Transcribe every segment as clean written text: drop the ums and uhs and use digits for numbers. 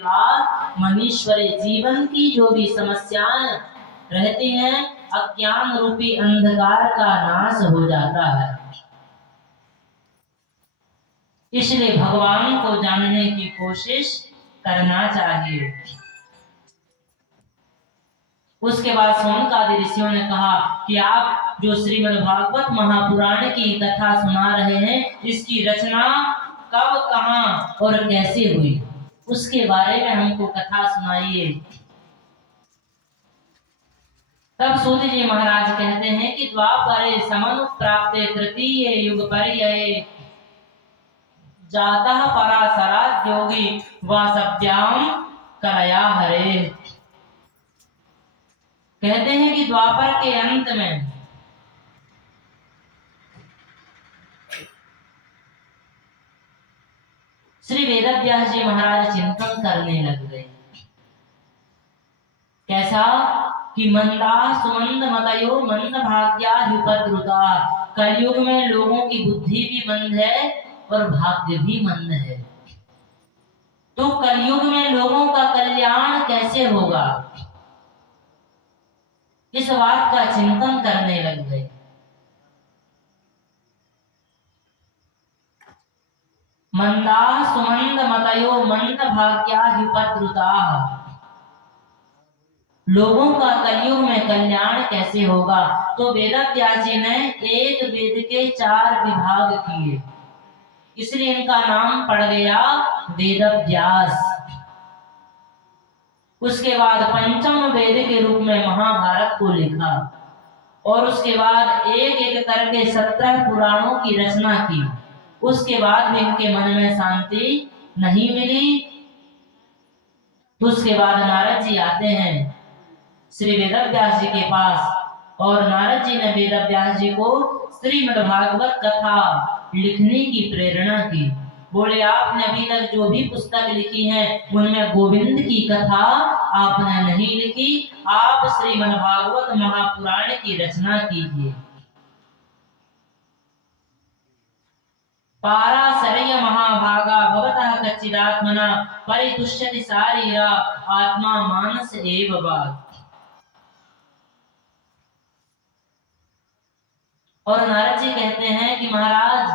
बाद मनीश्वरी जीवन की जो भी समस्याएं रहती हैं, अज्ञान रूपी अंधकार का नाश हो जाता है। इसलिए भगवान को जानने की कोशिश करना चाहिए। उसके बाद शौनकादि ऋषियों ने कहा कि आप जो श्रीमद् भागवत महापुराण की कथा सुना रहे हैं, इसकी रचना कब, कहाँ और कैसे हुई, उसके बारे में हमको कथा सुनाइए। तब सूत जी महाराज कहते हैं कि द्वापरे समनु प्राप्ते तृतीय युग पर्यये जाता पराशरात् योगी वासव्याम कलया हरे। कहते हैं कि द्वापर के अंत में श्री वेदव्यास जी महाराज चिंतन करने लग गए। कैसा कि मंदा सुमंद मतयो मंद भाग्याधिपद्रुता। कलयुग में लोगों की बुद्धि भी मंद है और भाग्य भी मंद है। तो कलयुग में लोगों का कल्याण कैसे होगा, इस बात का चिंतन करने लग गए। मंदा सुमंद मतयो मंद भाग्याधिपद्रुता। लोगों का कलयुग में कल्याण कैसे होगा। तो वेदव्यास जी ने एक वेद के 4 विभाग किए, इसलिए इनका नाम पड़ गया वेदव्यास। उसके बाद पंचम वेद के रूप में महाभारत को लिखा और उसके बाद एक एक करके 17 पुराणों की रचना की। उसके बाद भी इनके मन में शांति नहीं मिली। उसके बाद नारद जी आते हैं श्री वेदव्यास जी के पास और नारद जी ने वेदव्यास जी को श्रीमद्भागवत कथा लिखने की प्रेरणा की। बोले, आपने अभी तक जो भी पुस्तक लिखी है उनमें गोविंद की कथा आपने नहीं लिखी, आप श्रीमद्भागवत महापुराण की रचना कीजिए। पाराशर्य महाभागा भवतः कच्चिदात्मना परितुष्यति शारीरा आत्मा मानस एव वाक्। और नारद जी कहते हैं कि महाराज,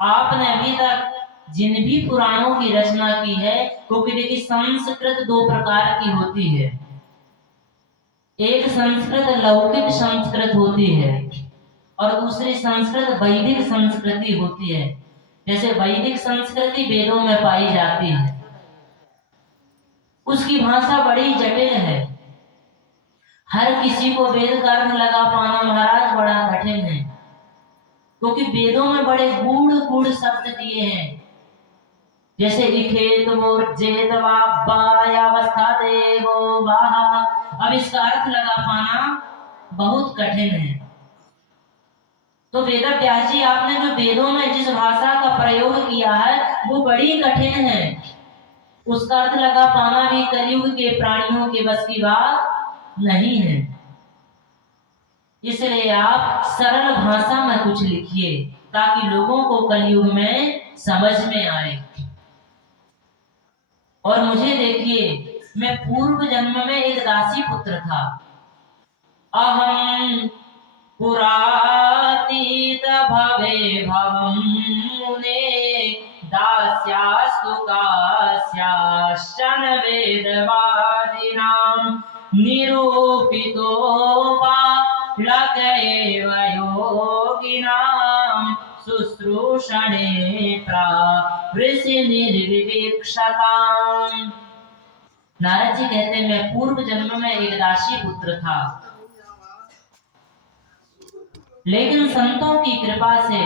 आपने अभी तक जिन भी पुराणों की रचना की है, क्योंकि देखिए संस्कृत 2 प्रकार की होती है। एक संस्कृत लौकिक संस्कृत होती है और दूसरी संस्कृत वैदिक संस्कृति होती है। जैसे वैदिक संस्कृति वेदों में पाई जाती है, उसकी भाषा बड़ी जटिल है। हर किसी को वेद का अर्थ लगा पाना महाराज बड़ा कठिन है, क्योंकि वेदों में बड़े गूढ़ गूढ़ शब्द दिए हैं। जैसे इखेत मोर्जेत वावस्था देवो वाहा। अब इसका अर्थ लगा पाना बहुत कठिन है। तो वेदव्यास जी, आपने जो वेदों में जिस भाषा का प्रयोग किया है वो बड़ी कठिन है, उसका अर्थ लगा पाना भी कलयुग के प्राणियों के बस की बात नहीं है। इसलिए आप सरल भाषा में कुछ लिखिए ताकि लोगों को कलयुग में समझ में आए। और मुझे देखिए, मैं पूर्व जन्म में एक दासी पुत्र था। अहम पुरातीत भवे भवम मुने दास्यास्तु कास्याश्चन वेदवादिनां निरूपितो वा लक एव योगिनां शुश्रूषणे प्रावृषि निर्विवेक्षताम्। नारद जी कहते हैं, मैं पूर्व जन्म में एक दासी पुत्र था, लेकिन संतों की कृपा से